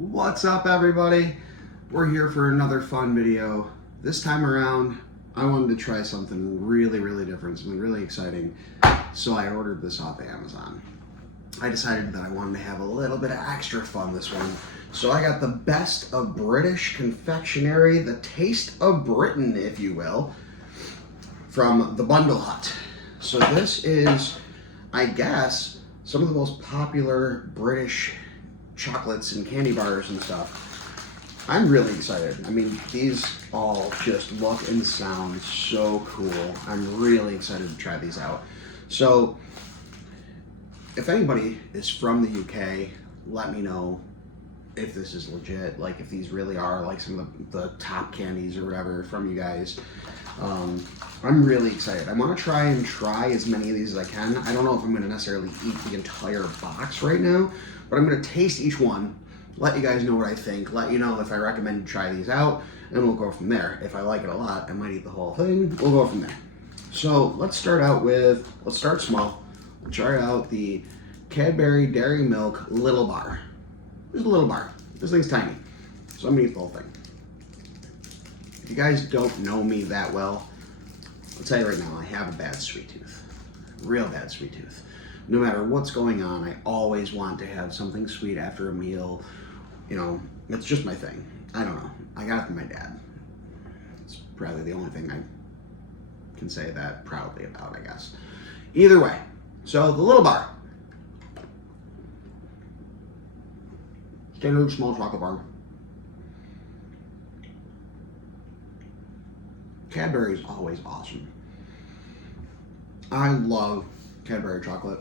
What's up, everybody? We're here for another fun video. This time around, I wanted to try something really different, something really exciting. So I ordered this off Amazon. I decided that I wanted to have a little bit of extra fun this one. So I got the best of British confectionery, the taste of Britain, if you will, from the Bundle Hut. So this is, I guess, some of the most popular British chocolates and candy bars and stuff. I'm really excited. I mean, these all just look and sound so cool. I'm really excited to try these out. So if anybody is from the UK, let me know if this is legit, like if these really are like some of the top candies or whatever from you guys. I'm really excited. I want to try as many of these as I can. I don't know if I'm going to necessarily eat the entire box right now, but I'm going to taste each one, let you guys know what I think, let you know if I recommend you try these out, and we'll go from there. If I like it a lot, I might eat the whole thing. We'll go from there. So let's start small. We'll try out the Cadbury Dairy Milk Little Bar. Just a little bar. This thing's tiny, so I'm going to eat the whole thing. If you guys don't know me that well, I'll tell you right now, I have a bad sweet tooth. Real bad sweet tooth. No matter what's going on, I always want to have something sweet after a meal. You know, it's just my thing. I don't know. I got it from my dad. It's probably the only thing I can say that proudly about, I guess. Either way, so the little bar. Standard small chocolate bar. Cadbury is always awesome. I love Cadbury chocolate.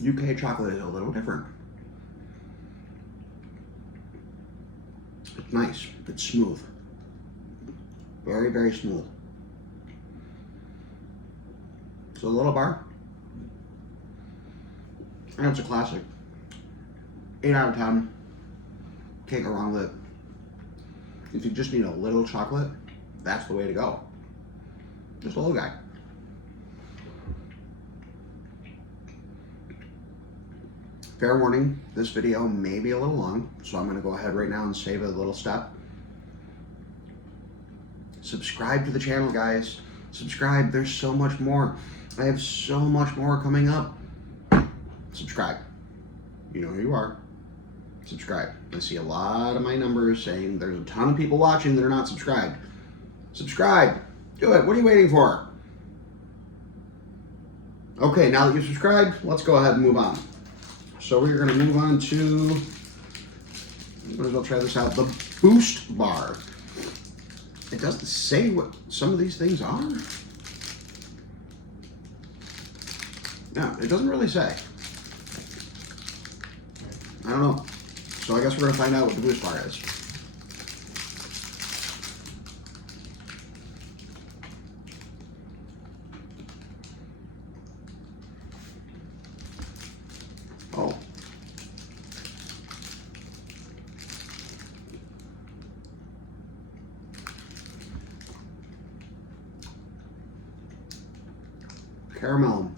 UK chocolate is a little different. It's nice. It's smooth. Very smooth. So a little bar. And it's a classic. 8 out of 10. Can't go wrong with it. If you just need a little chocolate, that's the way to go. Just a little guy. Fair warning, this video may be a little long, so I'm going to go ahead right now and save a little step. Subscribe to the channel, guys. Subscribe. There's so much more. I have so much more coming up. Subscribe. You know who you are. Subscribe. I see a lot of my numbers saying there's a ton of people watching that are not subscribed. Subscribe. Do it. What are you waiting for? Okay, now that you've subscribed, let's go ahead and move on. So we're going to move on to, might as well try this out, the Boost Bar. It doesn't say what some of these things are. No, it doesn't really say. I don't know. So I guess we're going to find out what the Boost Bar is. Oh. Caramel.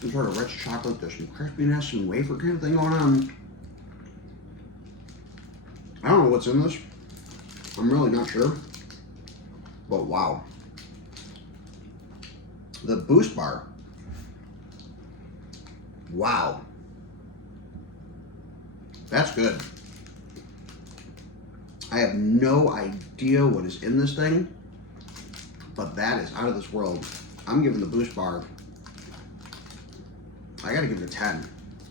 Some sort of rich chocolate. There's some crispiness and wafer kind of thing going on. I don't know what's in this. I'm really not sure. But wow. The Boost Bar. Wow. That's good. I have no idea what is in this thing, but that is out of this world. I'm giving the Boost Bar, I gotta give it a 10.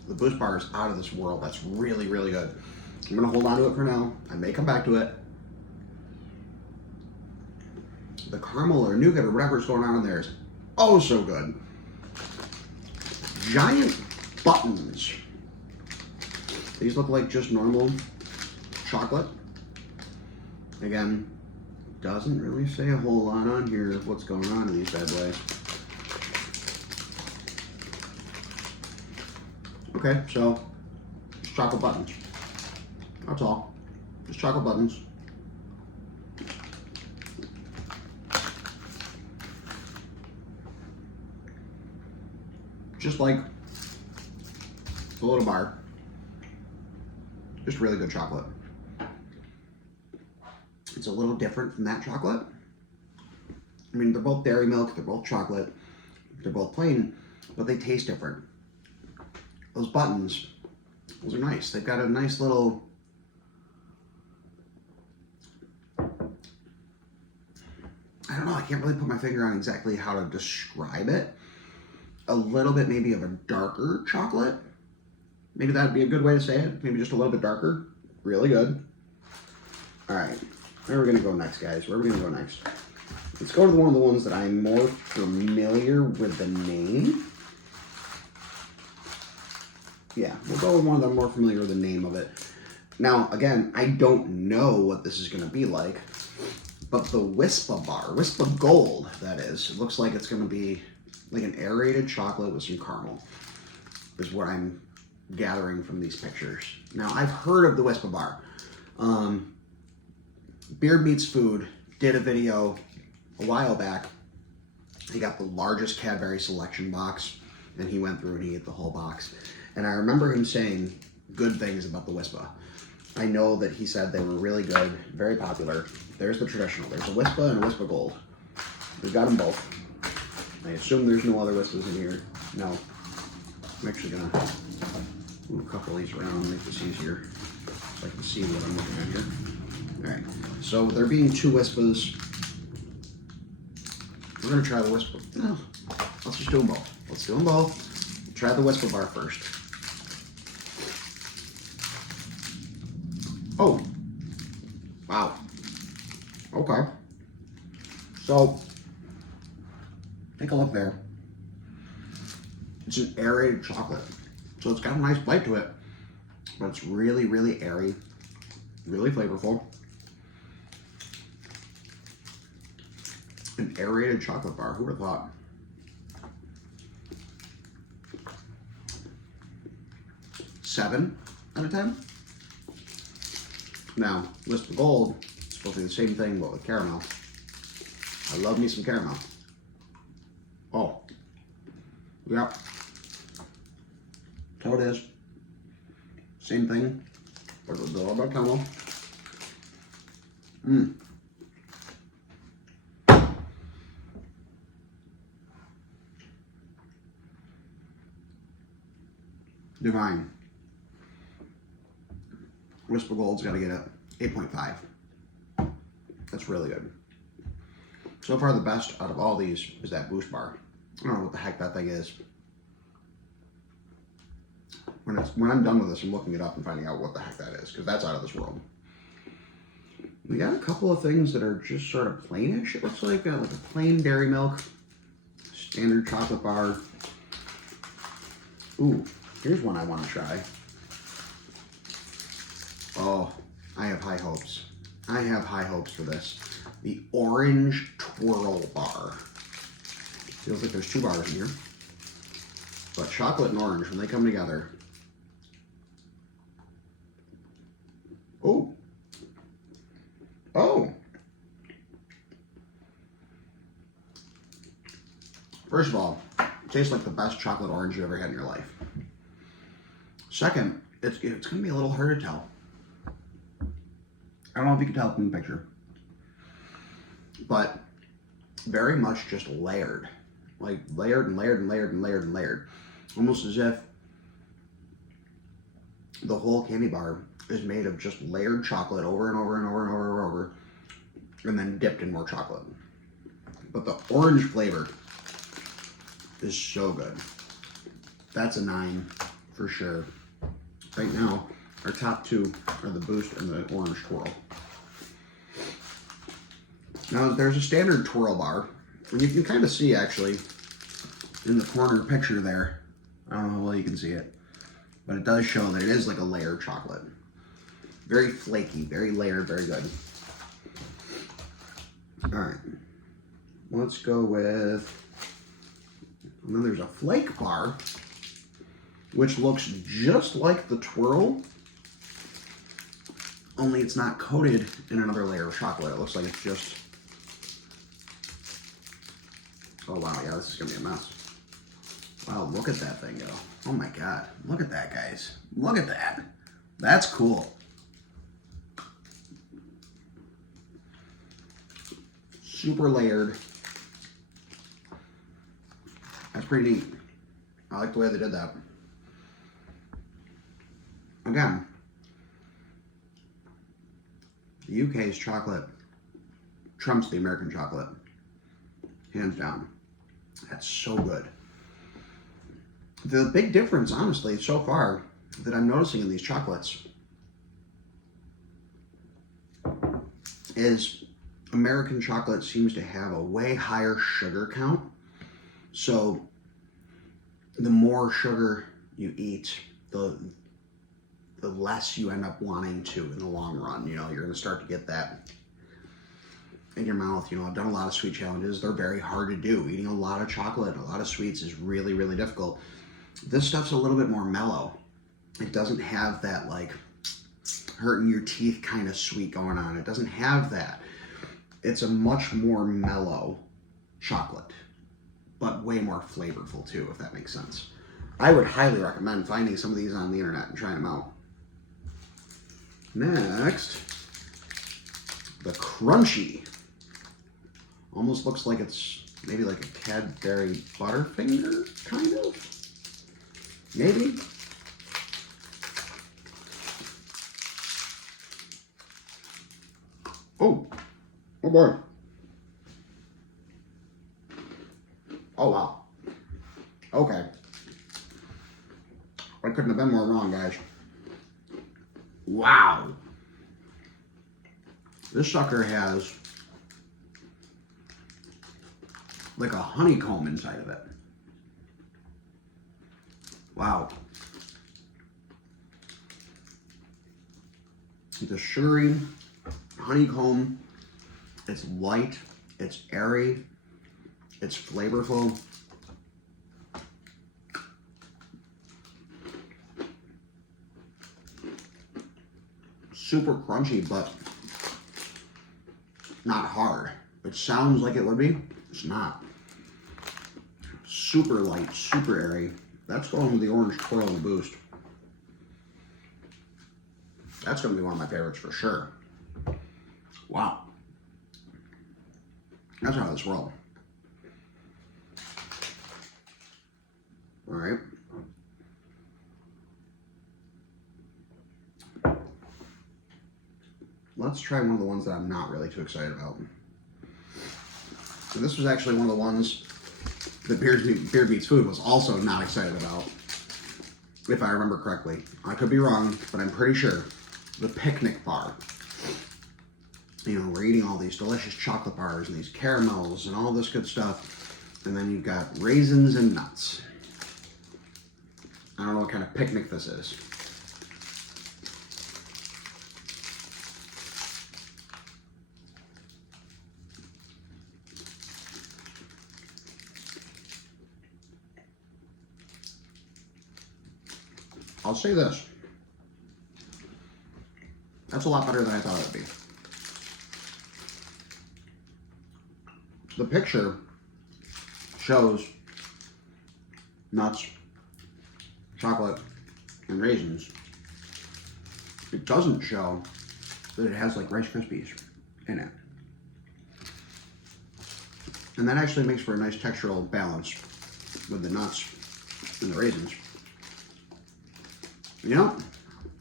The Boost Bar is out of this world. That's really good. I'm gonna hold on to it for now. I may come back to it. The caramel or nougat or whatever's going on in there is oh so good. Giant buttons. These look like just normal chocolate. Again, doesn't really say a whole lot on here of what's going on in these bad boys. Okay, so just chocolate buttons. That's all. Just chocolate buttons. Just like a little bar. Just really good chocolate. It's a little different from that chocolate. I mean, they're both dairy milk, they're both chocolate, they're both plain, but they taste different. Those buttons, those are nice. They've got a nice little, I don't know, I can't really put my finger on exactly how to describe it. A little bit maybe of a darker chocolate. Maybe that would be a good way to say it. Maybe just a little bit darker. Really good. All right, where are we gonna go next, guys? Where are we gonna go next? Let's go to one of the ones that I'm more familiar with the name. Yeah, we'll go with one that I'm more familiar with the name of it. Now, again, I don't know what this is gonna be like, but the Wispa bar, Wispa Gold, that is, it looks like it's gonna be like an aerated chocolate with some caramel, is what I'm gathering from these pictures. Now, I've heard of the Wispa bar. Beard Meats Food did a video a while back. He got the largest Cadbury selection box, and he went through and he ate the whole box. And I remember him saying good things about the Wispa. I know that he said they were really good, very popular. There's the traditional. There's a Wispa and a Wispa Gold. We've got them both. I assume there's no other Wispas in here. No. I'm actually gonna move a couple of these around and make this easier so I can see what I'm looking at here. All right, so there being two Wispas, we're gonna try the Wispa. No, let's just do them both. Let's do them both. We'll try the Wispa bar first. Oh, wow. Okay. So, take a look there. It's an aerated chocolate. So it's got a nice bite to it, but it's really, really airy, really flavorful. An aerated chocolate bar, who would have thought? Seven out of 10. Now, Wispa Gold is supposed to be the same thing, but with caramel. I love me some caramel. Oh, yep. So it is. Same thing, but with a little bit of caramel. Mmm. Divine. Wispa Gold's got to get a 8.5. That's really good. So far, the best out of all these is that Boost bar. I don't know what the heck that thing is. When I'm done with this, I'm looking it up and finding out what the heck that is, because that's out of this world. We got a couple of things that are just sort of plainish, it looks like. Got like a plain dairy milk, standard chocolate bar. Ooh, here's one I want to try. Oh, I have high hopes. I have high hopes for this. The orange Twirl bar. Feels like there's two bars in here. But chocolate and orange, when they come together. Oh. Oh. First of all, it tastes like the best chocolate orange you ever had in your life. Second, it's going to be a little hard to tell. I don't know if you can tell from the picture. But very much just layered. Like layered and layered and layered and layered and layered. Almost as if the whole candy bar is made of just layered chocolate over and over and over and over and over, and then dipped in more chocolate. But the orange flavor is so good. That's a 9 for sure. Right now, our top two are the Boost and the orange Twirl. Now, there's a standard Twirl bar, and you can kind of see actually in the corner picture there. I don't know how well you can see it, but it does show that it is like a layered chocolate. Very flaky, very layered, very good. All right, let's go with, and then there's a flake bar, which looks just like the Twirl, only it's not coated in another layer of chocolate. It looks like it's just, oh wow, yeah, this is gonna be a mess. Wow, look at that thing go. Oh my God. Look at that, guys. Look at that. That's cool. Super layered. That's pretty neat. I like the way they did that. Again, the UK's chocolate trumps the American chocolate. Hands down. That's so good. The big difference, honestly, so far that I'm noticing in these chocolates is American chocolate seems to have a way higher sugar count. So the more sugar you eat, the less you end up wanting to in the long run. You know, you're going to start to get that in your mouth. You know, I've done a lot of sweet challenges. They're very hard to do. Eating a lot of chocolate, a lot of sweets is really, really difficult. This stuff's a little bit more mellow. It doesn't have that like hurting your teeth kind of sweet going on. It doesn't have that. It's a much more mellow chocolate, but way more flavorful too, if that makes sense. I would highly recommend finding some of these on the internet and trying them out. Next, the Crunchy. Almost looks like it's maybe like a Cadbury Butterfinger, kind of. Maybe. Oh boy. Oh wow. Okay. I couldn't have been more wrong, guys. Wow. This sucker has like a honeycomb inside of it. Wow. The sugary honeycomb, it's light, it's airy, it's flavorful. Super crunchy, but not hard. It sounds like it would be, it's not. Super light, super airy. That's going with the orange Twirl and Boost. That's going to be one of my favorites for sure. Wow. That's how this roll. All right. Let's try one of the ones that I'm not really too excited about. So this was actually one of the ones that Beard Meats Food was also not excited about, if I remember correctly. I could be wrong, but I'm pretty sure. The picnic bar. You know, we're eating all these delicious chocolate bars and these caramels and all this good stuff. And then you've got raisins and nuts. I don't know what kind of picnic this is. I'll say this. That's a lot better than I thought it would be. The picture shows nuts, chocolate, and raisins. It doesn't show that it has like Rice Krispies in it. And that actually makes for a nice textural balance with the nuts and the raisins. You know,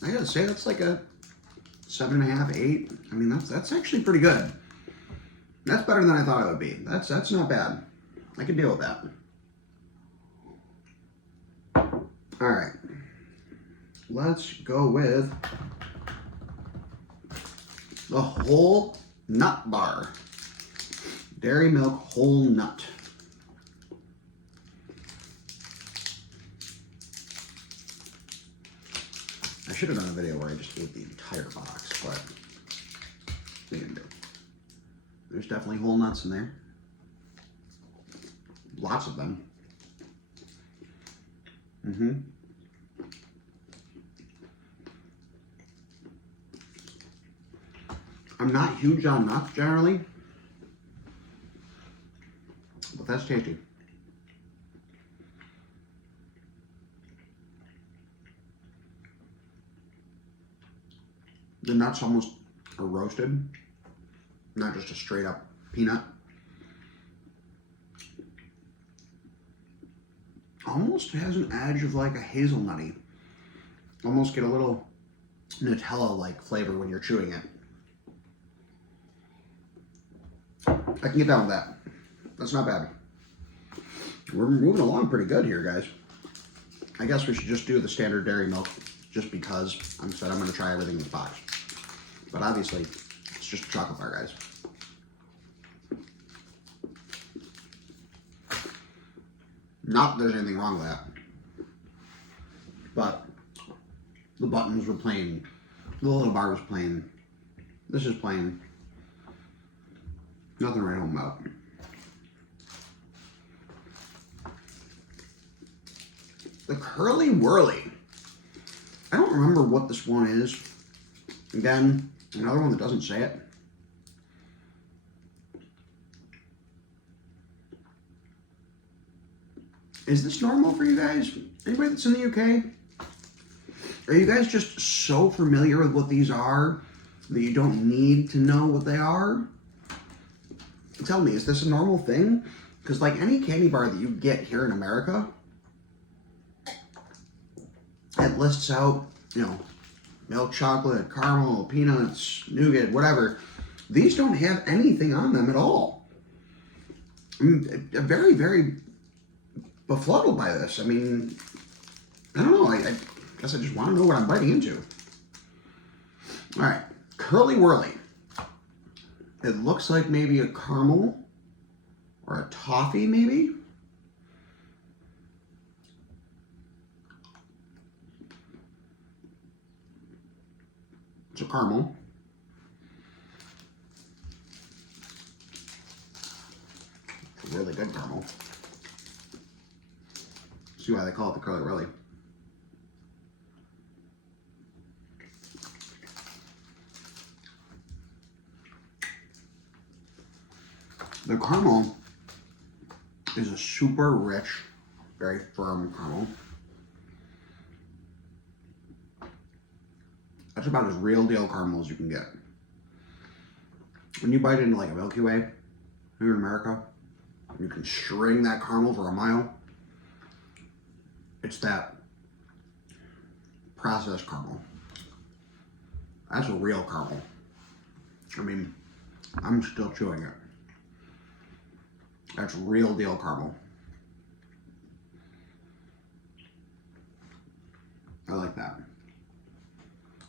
I gotta say that's like a 7.5, 8. I mean, that's actually pretty good. That's better than I thought it would be. That's not bad. I can deal with that. All right, let's go with the whole nut bar. Dairy Milk Whole Nut. I should have done a video where I just ate the entire box, but we didn't do. There's definitely whole nuts in there. Lots of them. I'm not huge on nuts generally, but that's tasty. The nuts almost are roasted, not just a straight up peanut. Almost has an edge of like a hazelnutty. Almost get a little Nutella-like flavor when you're chewing it. I can get down with that. That's not bad. We're moving along pretty good here, guys. I guess we should just do the standard dairy milk just because I said I'm going to try everything in the box. But obviously, it's just a chocolate bar, guys. Not that there's anything wrong with that. But the buttons were plain. The little bar was plain. This is plain. Nothing to write home about. The Curly Whirly. I don't remember what this one is. Again, another one that doesn't say it. Is this normal for you guys? Anybody that's in the UK? Are you guys just so familiar with what these are that you don't need to know what they are? Tell me, is this a normal thing? Because like any candy bar that you get here in America, it lists out, you know, milk chocolate, caramel, peanuts, nougat, whatever. These don't have anything on them at all. I'm very, very befuddled by this. I mean, I don't know. I guess I just want to know what I'm biting into. All right, Curly Whirly. It looks like maybe a caramel or a toffee, maybe. It's a caramel. It's a really good caramel. See why they call it the Curly Whirly. The caramel is a super rich, very firm caramel. That's about as real deal caramel as you can get. When you bite into like a Milky Way here in America, you can string that caramel for a mile. It's that processed caramel. That's a real caramel. I mean, I'm still chewing it. That's real deal caramel. I like that.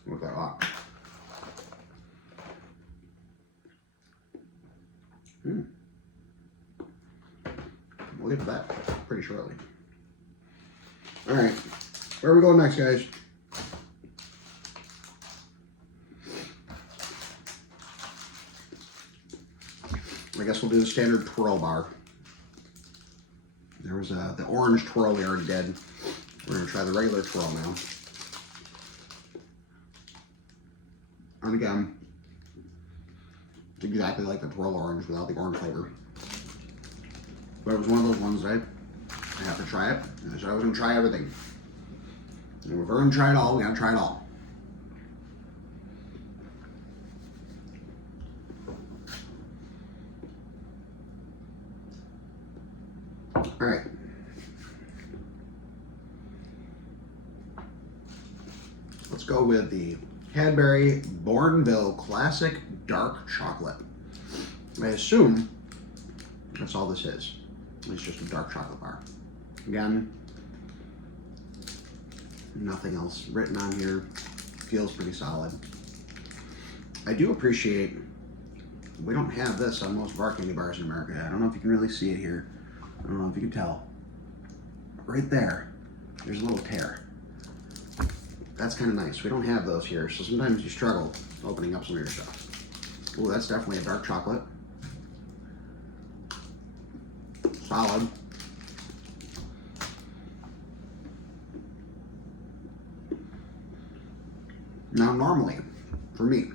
I like that a lot. We'll get to that pretty shortly. All right, where are we going next, guys? I guess we'll do the standard twirl bar. There was the orange twirl we already did. We're gonna try the regular twirl now. And again, it's exactly like the twirl orange without the orange flavor. But it was one of those ones that I have to try it. And I said I was gonna try everything. And if we're gonna try it all, we gotta try it all. All right. Let's go with the Cadbury Bournville Classic Dark Chocolate. I assume that's all this is. It's just a dark chocolate bar. Again, nothing else written on here. Feels pretty solid. I do appreciate we don't have this on most of our candy bars in America. I don't know if you can really see it here. I don't know if you can tell. Right there, there's a little tear. That's kind of nice. We don't have those here, so sometimes you struggle opening up some of your stuff. Oh, that's definitely a dark chocolate. Solid. Now, normally, for me,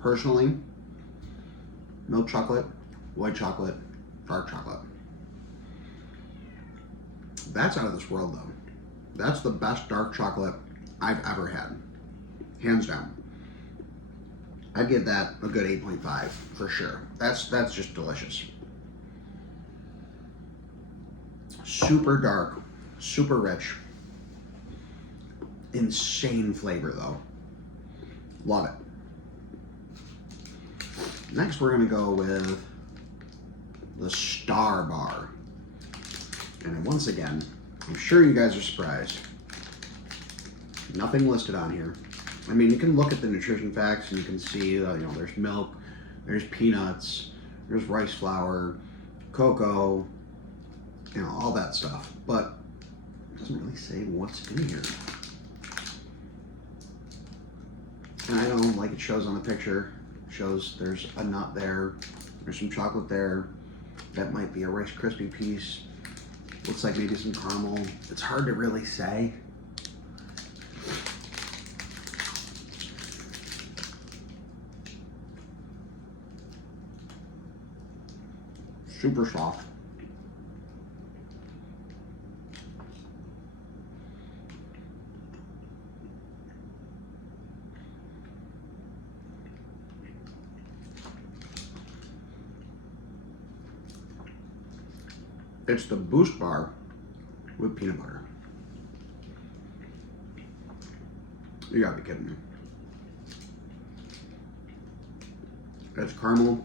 personally, milk chocolate, white chocolate, dark chocolate. That's out of this world, though. That's the best dark chocolate I've ever had. Hands down. I'd give that a good 8.5 for sure. That's just delicious. Super dark, super rich. Insane flavor though. Love it. Next we're gonna go with the Star Bar. And once again, I'm sure you guys are surprised. Nothing listed on here. I mean, you can look at the nutrition facts and you can see, there's milk, there's peanuts, there's rice flour, cocoa, all that stuff. But it doesn't really say what's in here. And I know, like it shows on the picture, shows there's a nut there, there's some chocolate there. That might be a Rice Krispie piece. Looks like maybe some caramel. It's hard to really say. Super soft. It's the Boost Bar with peanut butter. You gotta be kidding me. It's caramel,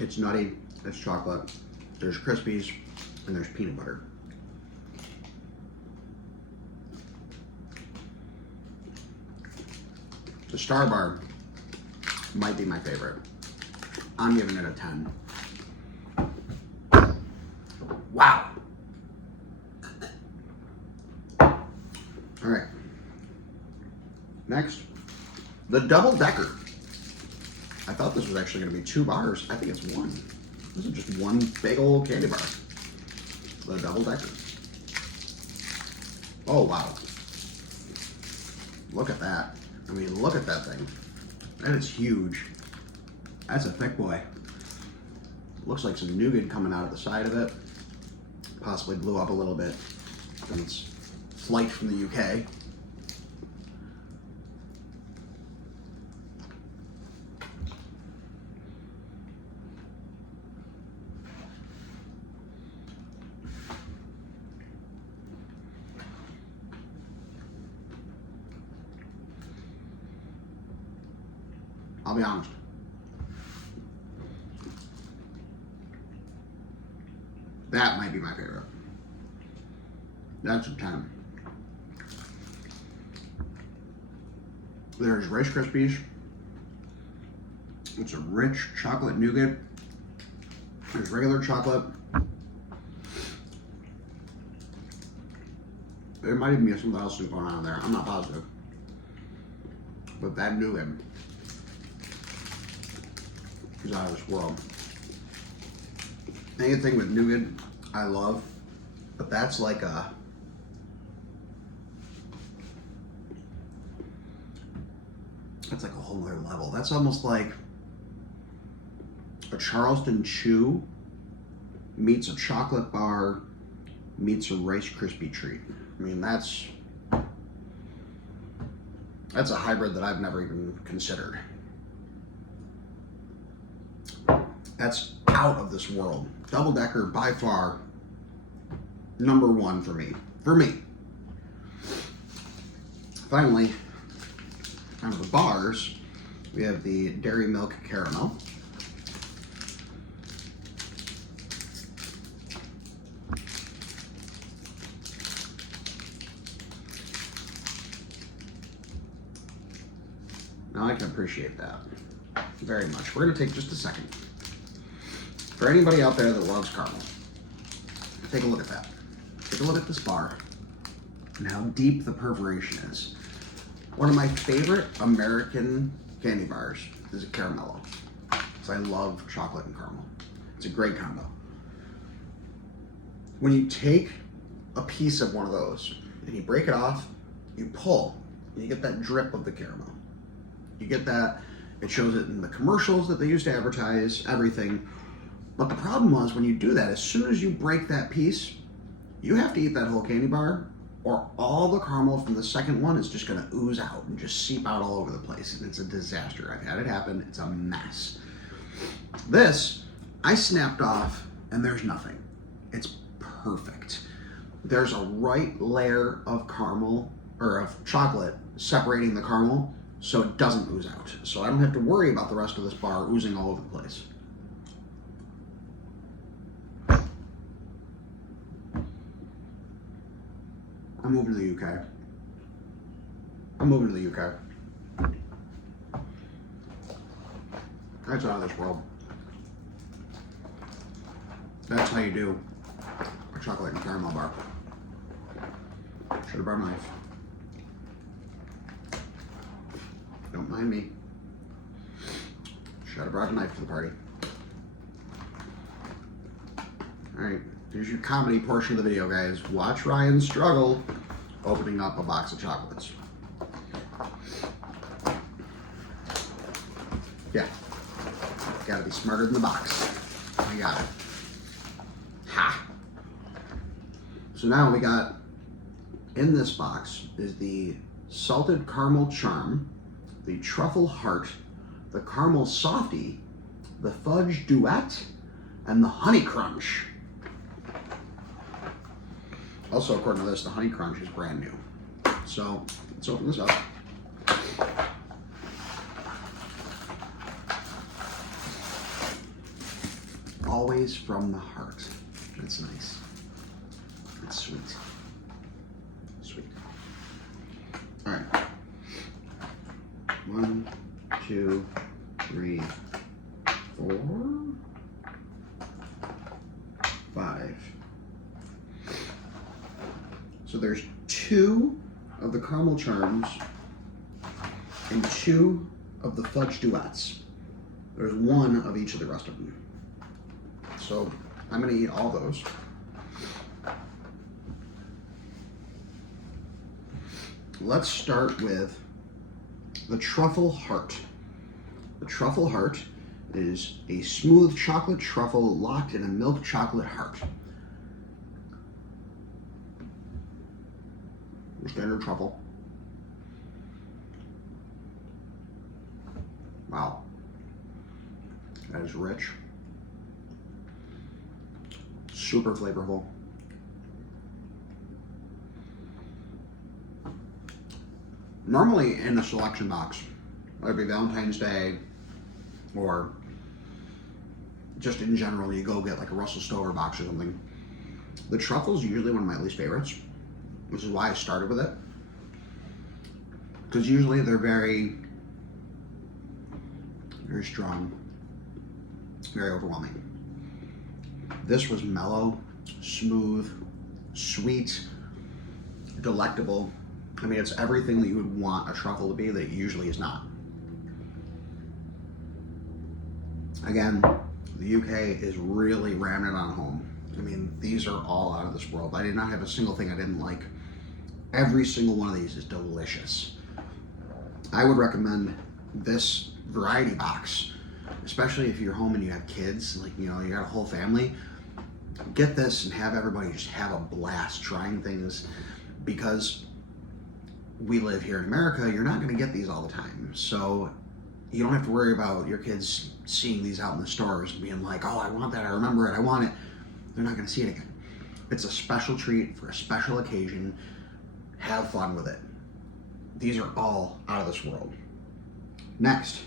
it's nutty, it's chocolate, there's Krispies, and there's peanut butter. The Star Bar might be my favorite. I'm giving it a 10. Wow. All right. Next, the Double Decker. I thought this was actually going to be 2 bars. I think it's 1. This is just one big old candy bar. The Double Decker. Oh, wow. Look at that. I mean, look at that thing. That is huge. That's a thick boy. Looks like some nougat coming out of the side of it. Possibly blew up a little bit from its flight from the UK. I'll be honest. That might be my favorite. That's a 10. There's Rice Krispies. It's a rich chocolate nougat. There's regular chocolate. There might even be something else going on in there. I'm not positive. But that nougat is out of this world. Anything with nougat, I love, but that's like a whole other level. That's almost like a Charleston Chew meets a chocolate bar meets a Rice Krispie treat. I mean, that's a hybrid that I've never even considered. That's out of this world. Double Decker, by far, #1 for me. Finally, out of the bars, we have the Dairy Milk Caramel. Now I can appreciate that very much. We're going to take just a second. For anybody out there that loves caramel, take a look at that. Take a look at this bar and how deep the perforation is. One of my favorite American candy bars is a Caramello. So I love chocolate and caramel. It's a great combo. When you take a piece of one of those and you break it off, you pull, and you get that drip of the caramel. You get that, it shows it in the commercials that they used to advertise, everything. But the problem was when you do that, as soon as you break that piece, you have to eat that whole candy bar or all the caramel from the second one is just gonna ooze out and just seep out all over the place, and it's a disaster. I've had it happen, it's a mess. This, I snapped off and there's nothing. It's perfect. There's a right layer of caramel, or of chocolate, separating the caramel so it doesn't ooze out. So I don't have to worry about the rest of this bar oozing all over the place. I'm moving to the UK. I'm moving to the UK. That's out of this world. That's how you do a chocolate and caramel bar. Should have brought a knife. Don't mind me. Should have brought a knife to the party. Alright, here's your comedy portion of the video, guys. Watch Ryan struggle opening up a box of chocolates. Yeah. Gotta be smarter than the box. I got it. Ha! So now we got, in this box is the salted caramel charm, the truffle heart, the caramel softie, the fudge duet, and the honey crunch. Also, according to this, the honey crunch is brand new. So let's open this up. Always from the heart. That's nice. That's sweet. Sweet. All right. 1, 2, 3, 4, 5. So there's 2 of the caramel charms and 2 of the fudge duets. There's 1 of each of the rest of them. So I'm gonna eat all those. Let's start with the truffle heart. The truffle heart is a smooth chocolate truffle locked in a milk chocolate heart. Your standard truffle. Wow. That is rich. Super flavorful. Normally in a selection box, whether it be Valentine's Day or just in general, you go get like a Russell Stover box or something. The truffle is usually one of my least favorites, which is why I started with it. Because usually they're very, very strong, very overwhelming. This was mellow, smooth, sweet, delectable. I mean, it's everything that you would want a truffle to be that it usually is not. Again, the UK is really ramming it on home. I mean, these are all out of this world. I did not have a single thing I didn't like. Every single one of these is delicious. I would recommend this variety box, especially if you're home and you have kids, like, you know, you got a whole family. Get this and have everybody just have a blast trying things, because we live here in America, you're not going to get these all the time. So you don't have to worry about your kids seeing these out in the stores and being like, oh, I want that, I remember it, I want it. They're not going to see it again. It's a special treat for a special occasion. Have fun with it. These are all out of this world. Next.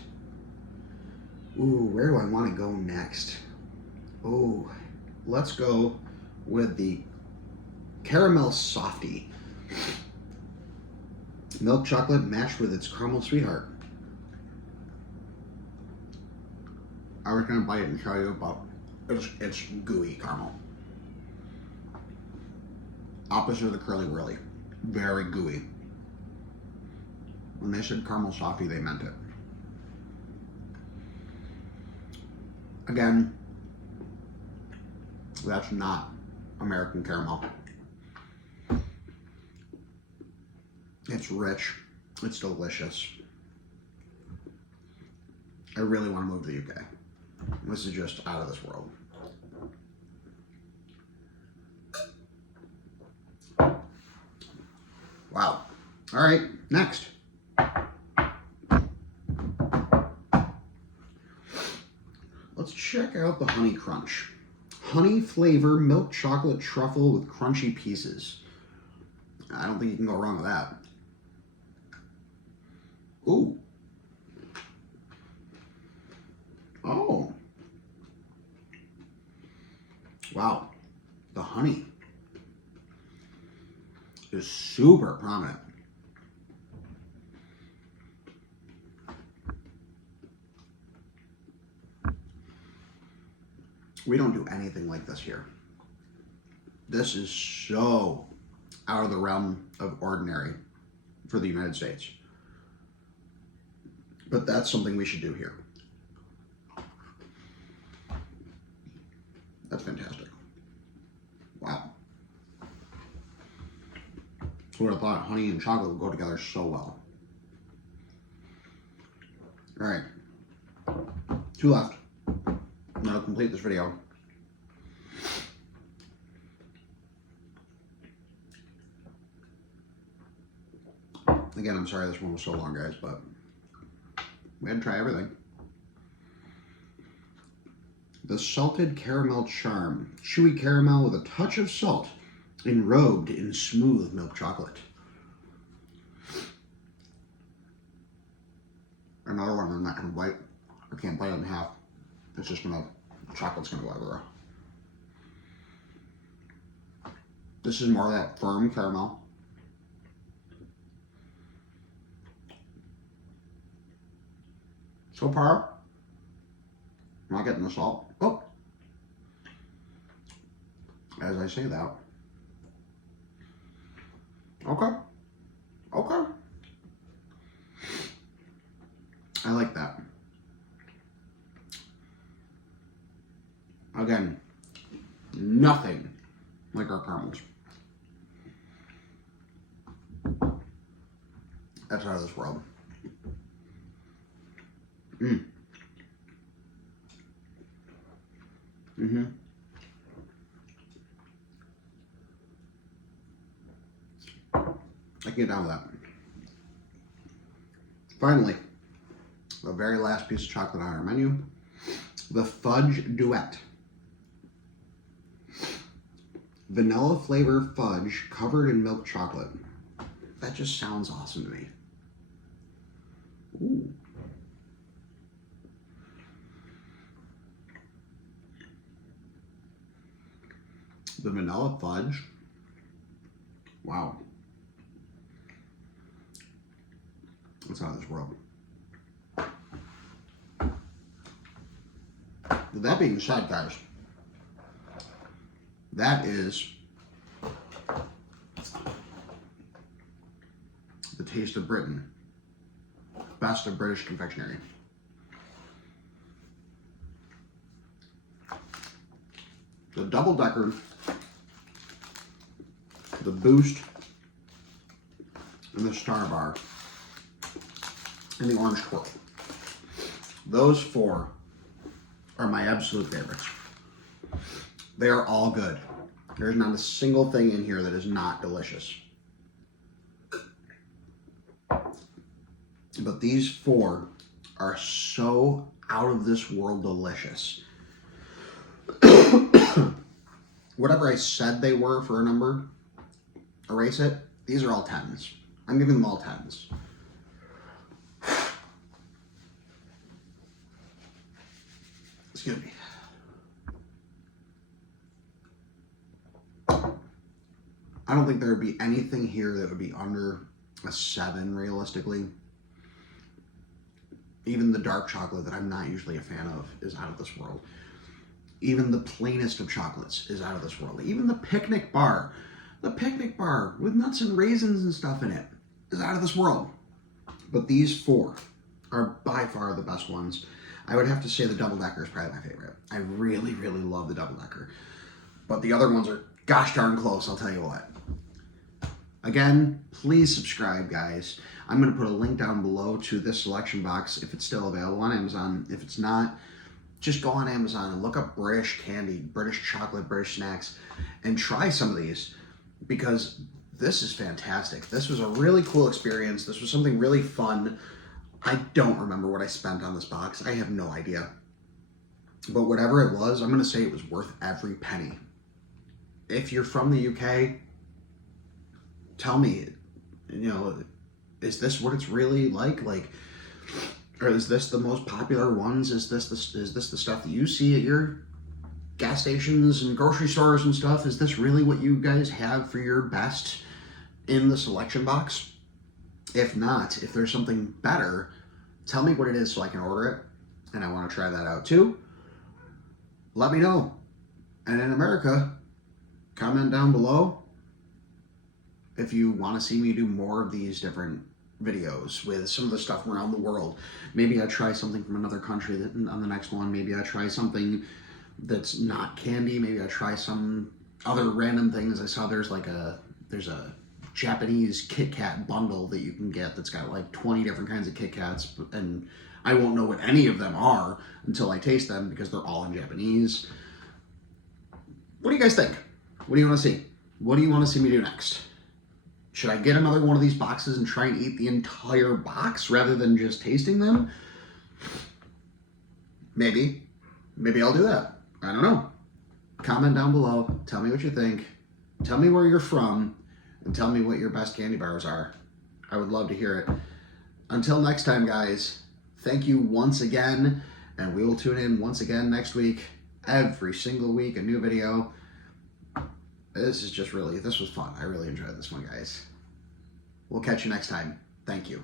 Ooh, where do I want to go next? Ooh, let's go with the caramel softie. Milk chocolate matched with its caramel sweetheart. I was gonna bite it and show you, but it's gooey caramel. Opposite of the Curly Whirly. Very gooey. When they said caramel softie, they meant it. Again, that's not American caramel. It's rich. It's delicious. I really want to move to the UK. This is just out of this world. Wow. All right, next. Let's check out the Honey Crunch. Honey flavor milk chocolate truffle with crunchy pieces. I don't think you can go wrong with that. Ooh. Oh. Wow. The honey is super prominent. We don't do anything like this here. This is so out of the realm of ordinary for the United States. But that's something we should do here. That's fantastic. Wow. Who would have thought honey and chocolate would go together so well? All right. 2 left. And that'll complete this video. Again, I'm sorry this one was so long, guys, but we had to try everything. The Salted Caramel Charm. Chewy caramel with a touch of salt, enrobed in smooth milk chocolate. Another one I'm not going to bite. I can't bite it in half. It's just gonna, chocolate's gonna go everywhere. This is more of that firm caramel. So far, I'm not getting the salt. Oh, as I say that. Okay. Okay. I like that. Again, nothing like our caramels. That's out of this world. I can get down with that. Finally, the very last piece of chocolate on our menu, the Fudge Duet. Vanilla flavor fudge covered in milk chocolate. That just sounds awesome to me. Ooh. The vanilla fudge. Wow. That's out of this world. With that being said, guys, that is the Taste of Britain. Best of British confectionery. The double decker, the Boost, and the Star Bar, and the Orange Twirl. Those 4 are my absolute favorites. They are all good. There's not a single thing in here that is not delicious. But these 4 are so out of this world delicious. Whatever I said they were for a number, erase it. These are all 10s. I'm giving them all 10s. Excuse me. I don't think there would be anything here that would be under a 7 realistically. Even the dark chocolate that I'm not usually a fan of is out of this world. Even the plainest of chocolates is out of this world. Even the picnic bar with nuts and raisins and stuff in it is out of this world. But these 4 are by far the best ones. I would have to say the double decker is probably my favorite. I really, really love the double decker. But the other ones are gosh darn close, I'll tell you what. Again, please subscribe, guys. I'm going to put a link down below to this selection box if it's still available on Amazon. If it's not, just go on Amazon and look up British candy, British chocolate, British snacks, and try some of these, because This is fantastic. This was a really cool experience. This was something really fun. I don't remember what I spent on this box. I have no idea. But whatever it was, I'm going to say it was worth every penny. If you're from the UK, tell me, is this what it's really like? Or is this the most popular ones? Is this the stuff that you see at your gas stations and grocery stores and stuff? Is this really what you guys have for your best in the selection box? If not, if there's something better, tell me what it is so I can order it. And I want to try that out too. Let me know. And in America, comment down below if you want to see me do more of these different videos with some of the stuff around the world. Maybe I try something from another country on the next one. Maybe I try something that's not candy. Maybe I try some other random things. I saw there's a Japanese Kit Kat bundle that you can get that's got like 20 different kinds of Kit Kats, and I won't know what any of them are until I taste them because they're all in Japanese. What do you guys think? What do you want to see? What do you want to see me do next? Should I get another one of these boxes and try and eat the entire box rather than just tasting them? Maybe. Maybe I'll do that. I don't know. Comment down below. Tell me what you think. Tell me where you're from. And tell me what your best candy bars are. I would love to hear it. Until next time, guys, thank you once again. And we will tune in once again next week. Every single week, a new video. This was fun. I really enjoyed this one, guys. We'll catch you next time. Thank you.